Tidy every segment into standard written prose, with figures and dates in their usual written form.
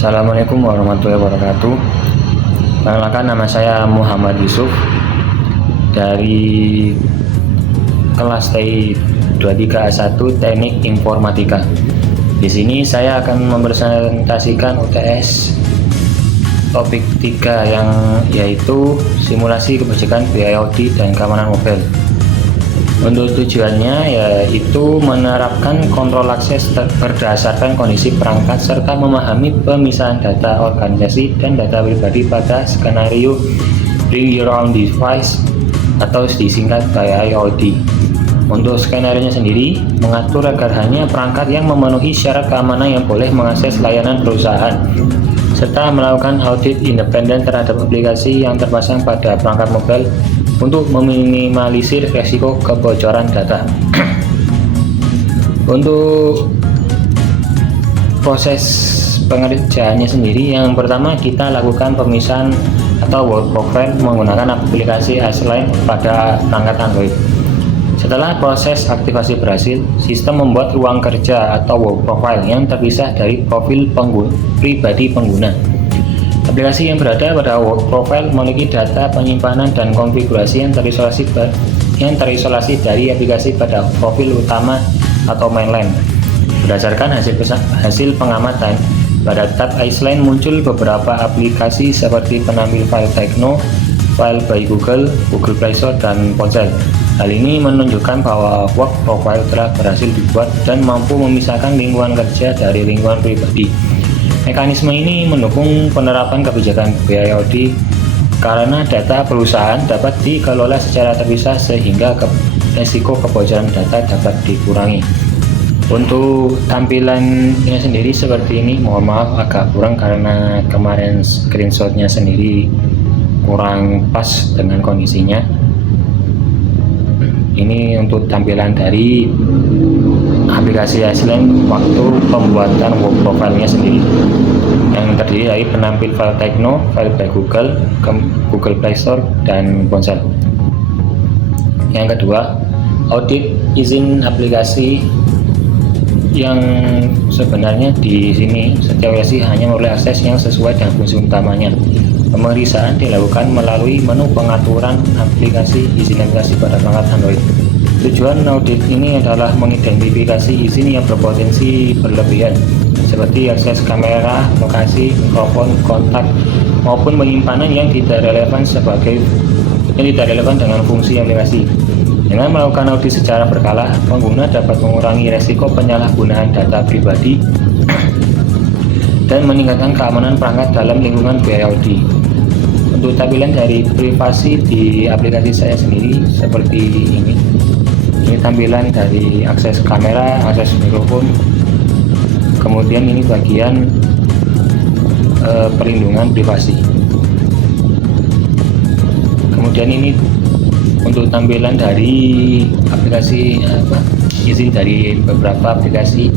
Assalamualaikum warahmatullahi wabarakatuh. Perkenalkan, nama saya Muhammad Yusuf dari kelas TI 23A1 Teknik Informatika. Di sini saya akan mempresentasikan UTS topik 3 yang yaitu simulasi kebijakan BIOD dan keamanan mobil. Untuk tujuannya yaitu menerapkan kontrol akses berdasarkan kondisi perangkat serta memahami pemisahan data organisasi dan data pribadi pada skenario Bring Your Own Device atau disingkat BIOD. Untuk skenario sendiri mengatur agar hanya perangkat yang memenuhi syarat keamanan yang boleh mengakses layanan perusahaan serta melakukan audit independen terhadap aplikasi yang terpasang pada perangkat mobile untuk meminimalisir risiko kebocoran data. Untuk proses pengerjaannya sendiri, yang pertama kita lakukan pemisahan atau work profile menggunakan aplikasi Iceland pada perangkat Android. Setelah proses aktivasi berhasil, sistem membuat ruang kerja atau work profile yang terpisah dari profil pribadi pengguna. Aplikasi yang berada pada work profile memiliki data penyimpanan dan konfigurasi yang terisolasi dari aplikasi pada profil utama atau mainline. Berdasarkan hasil pengamatan, pada tab Iceland muncul beberapa aplikasi seperti penampil file Tekno, file by Google, Google Play Store, dan ponsel. Hal ini menunjukkan bahwa work profile telah berhasil dibuat dan mampu memisahkan lingkungan kerja dari lingkungan pribadi. Mekanisme ini mendukung penerapan kebijakan BIOD karena data perusahaan dapat dikelola secara terpisah sehingga risiko kebocoran data dapat dikurangi. Untuk tampilannya sendiri seperti ini, mohon maaf agak kurang karena kemarin screenshotnya sendiri kurang pas dengan kondisinya. Ini untuk tampilan dari aplikasi Iceland waktu pembuatan work profile-nya sendiri, yang terdiri dari penampil file Tekno, file by Google, Google Play Store, dan ponsel. Yang kedua, audit izin aplikasi, yang sebenarnya di sini setiap aplikasi hanya memperoleh akses yang sesuai dengan fungsi utamanya. Pemeriksaan dilakukan melalui menu pengaturan aplikasi izin aplikasi pada perangkat Android. Tujuan audit ini adalah mengidentifikasi izin yang berpotensi berlebihan, seperti akses kamera, lokasi, mikrofon, kontak, maupun penyimpanan yang tidak relevan dengan fungsi aplikasi. Dengan melakukan audit secara berkala, pengguna dapat mengurangi resiko penyalahgunaan data pribadi dan meningkatkan keamanan perangkat dalam lingkungan BIOD. Untuk tampilan dari privasi di aplikasi saya sendiri seperti ini. Ini tampilan dari akses kamera, akses mikrofon, kemudian ini bagian perlindungan privasi. Kemudian ini untuk tampilan dari aplikasi izin dari beberapa aplikasi.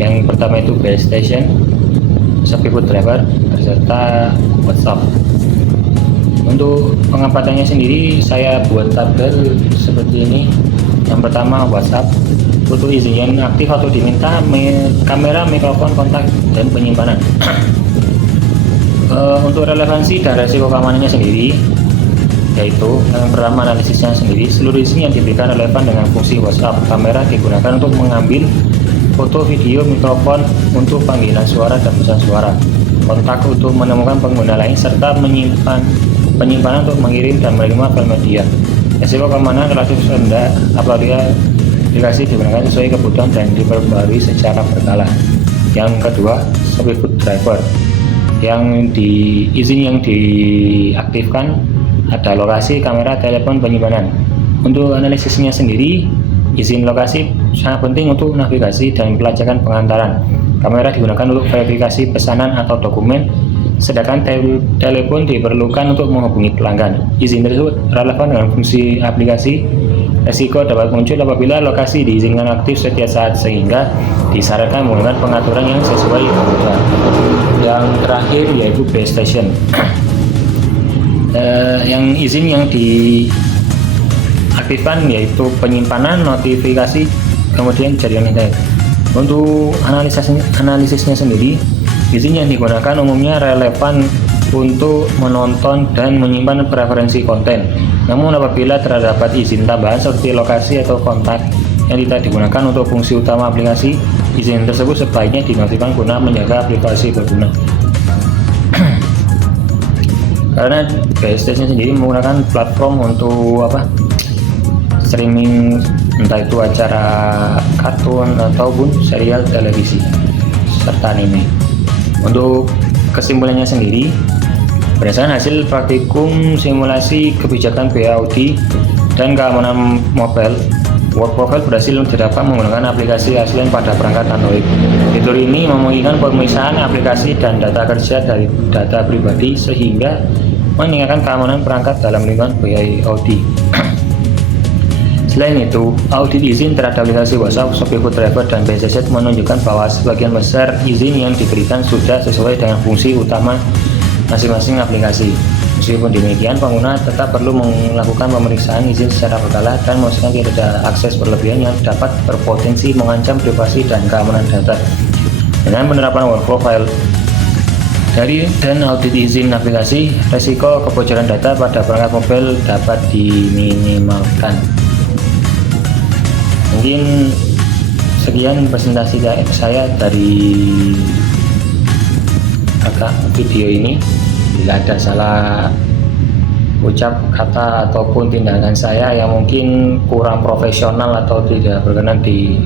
Yang pertama itu base station, Speedboat Driver, serta WhatsApp. Untuk pengampatannya sendiri saya buat tabel seperti ini. Yang pertama WhatsApp, untuk izin yang aktif atau diminta kamera, mikrofon, kontak, dan penyimpanan. Untuk relevansi dan resiko keamanannya sendiri, yaitu yang pertama analisisnya sendiri, seluruh izin yang diberikan relevan dengan fungsi WhatsApp. Kamera digunakan untuk mengambil foto, video, mikrofon untuk panggilan suara dan pesan suara, kontak untuk menemukan pengguna lain, serta penyimpanan untuk mengirim dan menerima file media. Risiko keamanan relatif rendah apabila aplikasi digunakan sesuai kebutuhan dan diperbarui secara berkala. Yang kedua, Speedboat Driver, izin yang diaktifkan ada lokasi, kamera, telepon, penyimpanan. Untuk analisisnya sendiri, izin lokasi sangat penting untuk navigasi dan pelacakan pengantaran. Kamera digunakan untuk verifikasi pesanan atau dokumen, sedangkan telepon diperlukan untuk menghubungi pelanggan. Izin tersebut relevan dengan fungsi aplikasi. Risiko dapat muncul apabila lokasi diizinkan aktif setiap saat, sehingga disarankan menggunakan pengaturan yang sesuai kebutuhan. Yang terakhir yaitu base station. Yang izin yang diaktifkan yaitu penyimpanan, notifikasi, kemudian jaringan internet. Untuk analisisnya sendiri, Izin yang digunakan umumnya relevan untuk menonton dan menyimpan preferensi konten. Namun apabila terdapat izin tambahan seperti lokasi atau kontak yang tidak digunakan untuk fungsi utama aplikasi, izin tersebut sebaiknya dinonaktifkan guna menjaga aplikasi berguna. Karena PlayStation sendiri menggunakan platform untuk streaming, entah itu acara kartun ataupun serial televisi serta anime. Untuk kesimpulannya sendiri, berdasarkan hasil praktikum simulasi kebijakan BAUD dan keamanan mobile, Work Profile berhasil didapat menggunakan aplikasi Asline pada perangkat Android. Fitur ini memungkinkan pemisahan aplikasi dan data kerja dari data pribadi sehingga meningkatkan keamanan perangkat dalam lingkungan BAUD. Selain itu, audit izin terhadap aplikasi WhatsApp, Shopee Food Driver, dan PCZ menunjukkan bahwa sebagian besar izin yang diberikan sudah sesuai dengan fungsi utama masing-masing aplikasi. Meskipun demikian, pengguna tetap perlu melakukan pemeriksaan izin secara berkala dan memastikan tidak ada akses berlebihan yang dapat berpotensi mengancam privasi dan keamanan data. Dengan penerapan Work Profile dan audit izin aplikasi, resiko kebocoran data pada perangkat mobile dapat diminimalkan. Mungkin sekian presentasi saya dari video ini. Bila ada salah ucap kata ataupun tindakan saya yang mungkin kurang profesional atau tidak berkenan di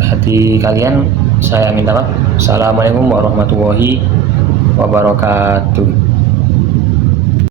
hati kalian, saya minta maaf. Assalamualaikum warahmatullahi wabarakatuh.